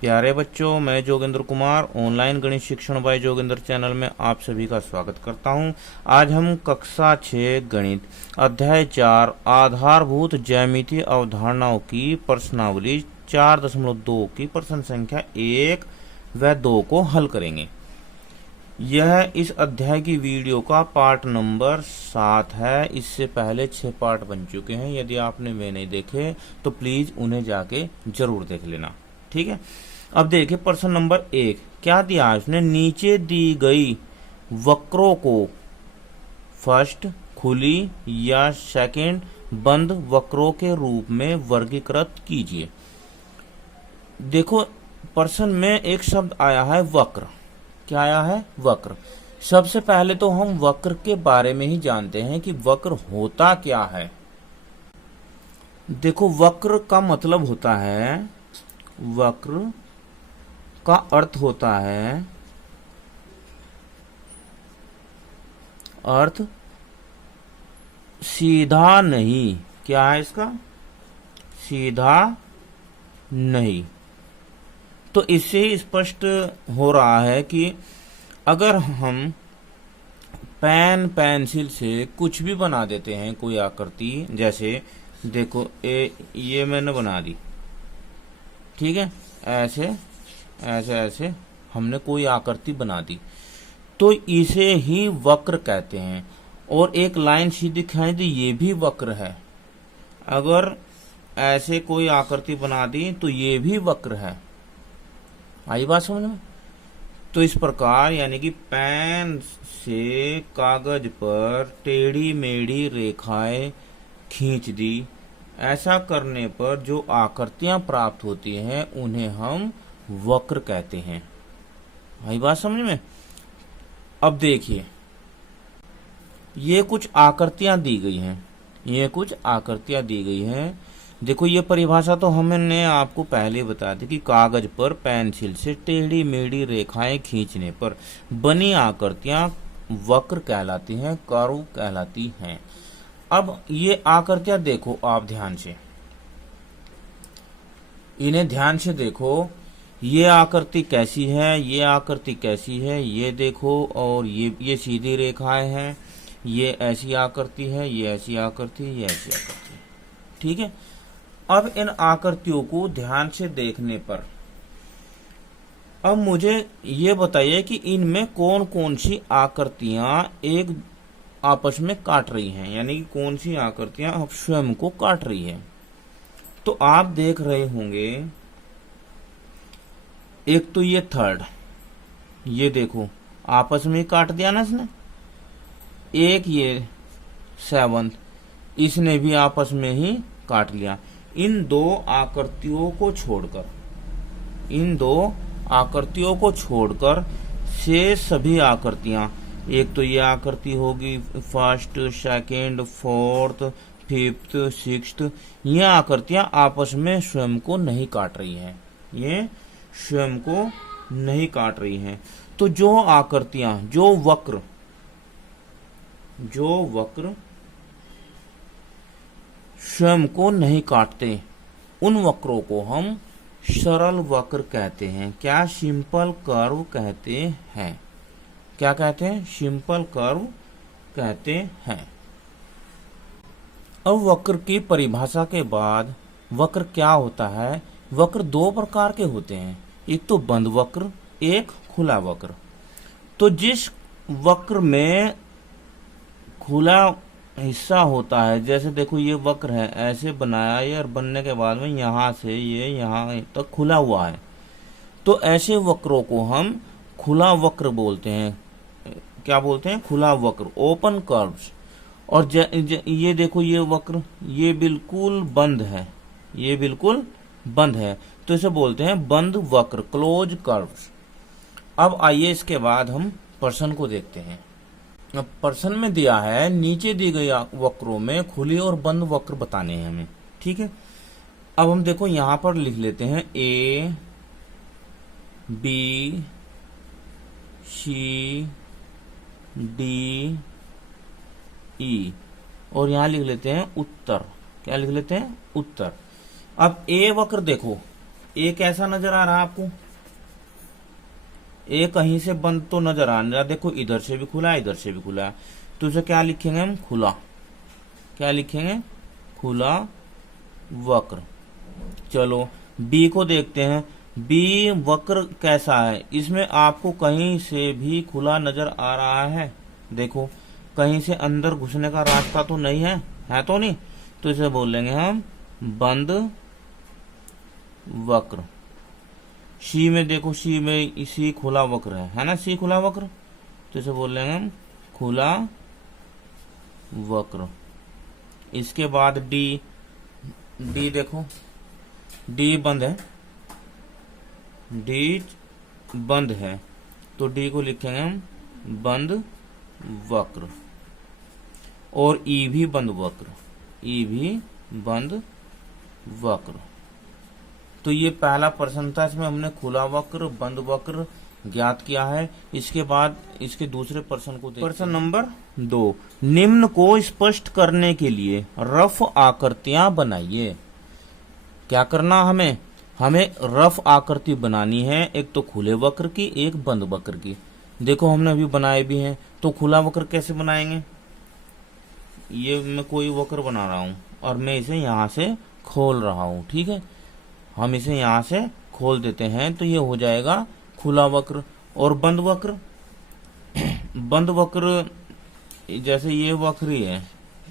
प्यारे बच्चों, मैं जोगेंद्र कुमार ऑनलाइन गणित शिक्षण बाय जोगेंद्र चैनल में आप सभी का स्वागत करता हूं। आज हम कक्षा 6 गणित अध्याय 4 आधारभूत ज्यामितीय अवधारणाओं की प्रश्नावली 4.2 की प्रश्न संख्या 1 व 2 को हल करेंगे। यह इस अध्याय की वीडियो का पार्ट नंबर 7 है। इससे पहले 6 पार्ट बन चुके हैं। यदि आपने वे नहीं देखे तो प्लीज उन्हें जाके जरूर देख लेना, ठीक है। अब देखिए प्रश्न नंबर 1 क्या दिया है उसने। नीचे दी गई वक्रों को फर्स्ट खुली या सेकंड बंद वक्रों के रूप में वर्गीकृत कीजिए। देखो प्रश्न में एक शब्द आया है वक्र। क्या आया है? वक्र। सबसे पहले तो हम वक्र के बारे में ही जानते हैं कि वक्र होता क्या है। देखो वक्र का मतलब होता है, वक्र का अर्थ होता है, अर्थ सीधा नहीं। क्या है इसका? सीधा नहीं। तो इससे ही स्पष्ट हो रहा है कि अगर हम पेन पेंसिल से कुछ भी बना देते हैं, कोई आकृति, जैसे देखो ये मैंने बना दी, ठीक है, ऐसे ऐसे ऐसे हमने कोई आकृति बना दी, तो इसे ही वक्र कहते हैं। और एक लाइन सीधी खींच दी, ये भी वक्र है। अगर ऐसे कोई आकृति बना दी तो ये भी वक्र है। आई बात समझ में? तो इस प्रकार यानी कि पेन से कागज पर टेढ़ी मेढ़ी रेखाएं खींच दी, ऐसा करने पर जो आकृतियां प्राप्त होती हैं उन्हें हम वक्र कहते हैं। आई बात समझ में? अब देखिए ये कुछ आकृतियां दी गई हैं, ये कुछ आकृतियां दी गई हैं। देखो ये परिभाषा तो हमने आपको पहले बता दी कि कागज पर पेंसिल से टेढ़ी मेढ़ी रेखाएं खींचने पर बनी आकृतियां वक्र कहलाती हैं, कर्व कहलाती हैं। अब ये आकृतियां देखो आप ध्यान से, इन्हें ध्यान से देखो। ये आकृति कैसी है, ये आकृति कैसी है, ये देखो। और ये सीधी रेखाएं हैं, ये ऐसी आकृति है, ये ऐसी आकृति, ये ऐसी आकृति, ठीक है। अब इन आकृतियों को ध्यान से देखने पर अब मुझे ये बताइए कि इनमें कौन कौन सी आकृतियां एक आपस में काट रही हैं, यानी कि कौन सी आकृतियां अब स्वयं को काट रही है। तो आप देख रहे होंगे, एक तो ये थर्ड, ये देखो आपस में काट दिया ना इसने। एक ये सेवंथ, इसने भी आपस में ही काट लिया। इन दो आकृतियों को छोड़कर, इन दो आकृतियों को छोड़कर से सभी आकृतियां, एक तो ये आकृति होगी first, second, fourth, fifth, sixth, ये आकृतियां आपस में स्वयं को नहीं काट रही हैं, ये स्वयं को नहीं काट रही हैं। तो जो आकृतियां, जो वक्र स्वयं को नहीं काटते, उन वक्रों को हम सरल वक्र कहते हैं। क्या? सिंपल कर्व कहते हैं। क्या कहते हैं? सिंपल कर्व कहते हैं। अब वक्र की परिभाषा के बाद वक्र क्या होता है? वक्र दो प्रकार के होते हैं, एक तो बंद वक्र, एक खुला वक्र। तो जिस वक्र में खुला हिस्सा होता है, जैसे देखो ये वक्र है, ऐसे बनाया ये और बनने के बाद में यहां से ये यहां तक खुला हुआ है, तो ऐसे वक्रों को हम खुला वक्र बोलते हैं। क्या बोलते हैं? खुला वक्र, ओपन कर्व्स। और ये देखो ये वक्र, ये बिल्कुल बंद है, ये बिल्कुल बंद है, तो इसे बोलते हैं बंद वक्र, क्लोज कर्व्स। अब आइए इसके बाद हम प्रश्न को देखते हैं। अब प्रश्न में दिया है नीचे दी गई वक्रों में खुली और बंद वक्र बताने हैं हमें, ठीक है। अब हम देखो यहां पर लिख लेते हैं A B C D E, और यहां लिख लेते हैं उत्तर। क्या लिख लेते हैं? उत्तर। अब ए वक्र देखो, एक ऐसा नजर आ रहा है आपको, एक कहीं से बंद तो नजर आ रहा, देखो इधर से भी खुला है, इधर से भी खुला है, तो इसे क्या लिखेंगे हम? खुला। क्या लिखेंगे? खुला वक्र। चलो बी को देखते हैं। बी वक्र कैसा है? इसमें आपको कहीं से भी खुला नजर आ रहा है? देखो कहीं से अंदर घुसने का रास्ता तो नहीं है, है तो नहीं, तो इसे बोलेंगे हम बंद वक्र। सी में देखो, सी में सी खुला वक्र है ना, सी खुला वक्र, तो इसे बोलेंगे हम खुला वक्र। इसके बाद डी, डी देखो, डी बंद है, डी बंद है, तो डी को लिखेंगे हम बंद वक्र। और ई भी बंद वक्र, ई भी बंद वक्र। तो ये पहला प्रश्न था, इसमें हमने खुला वक्र, बंद वक्र ज्ञात किया है। इसके बाद इसके दूसरे प्रश्न को देखते हैं। प्रश्न नंबर 2, निम्न को स्पष्ट करने के लिए रफ आकृतियां बनाइए। क्या करना हमें? हमें रफ आकृति बनानी है, एक तो खुले वक्र की, एक बंद वक्र की। देखो हमने अभी बनाए भी हैं, तो खुला वक्र कैसे बनाएंगे? ये मैं कोई वक्र बना रहा हूं और मैं इसे यहां से खोल रहा हूं, ठीक है, हम इसे यहां से खोल देते हैं, तो ये हो जाएगा खुला वक्र। और बंद वक्र, बंद वक्र जैसे ये वक्र ही है,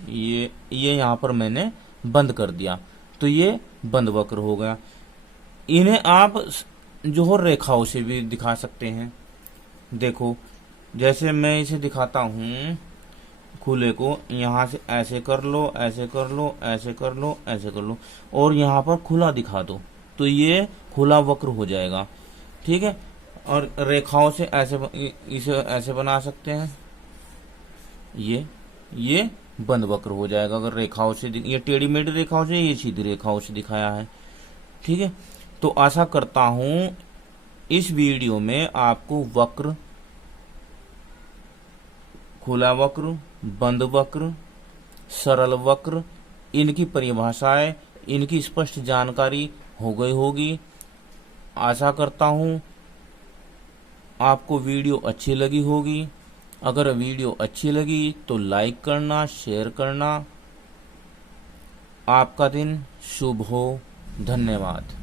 ये यहां पर मैंने बंद कर दिया, तो ये बंद वक्र हो गया। इन्हें आप जो हो रेखाओं से भी दिखा सकते हैं। देखो जैसे मैं इसे दिखाता हूं, खुले को यहां से ऐसे कर लो, ऐसे कर लो, ऐसे कर लो, ऐसे कर लो, और यहां पर खुला दिखा दो, तो ये खुला वक्र हो जाएगा, ठीक है। और रेखाओं से ऐसे इसे ऐसे बना सकते हैं, ये बंद वक्र हो जाएगा। अगर रेखाओं से, ये टेढ़ी मेढ़ी रेखाओं से, ये सीधी रेखाओं से दिखाया है, ठीक है। तो आशा करता हूं इस वीडियो में आपको वक्र, खुला वक्र, बंद वक्र, सरल वक्र, इनकी परिभाषाएं, इनकी स्पष्ट जानकारी हो गई होगी। आशा करता हूं आपको वीडियो अच्छी लगी होगी। अगर वीडियो अच्छी लगी तो लाइक करना, शेयर करना। आपका दिन शुभ हो। धन्यवाद।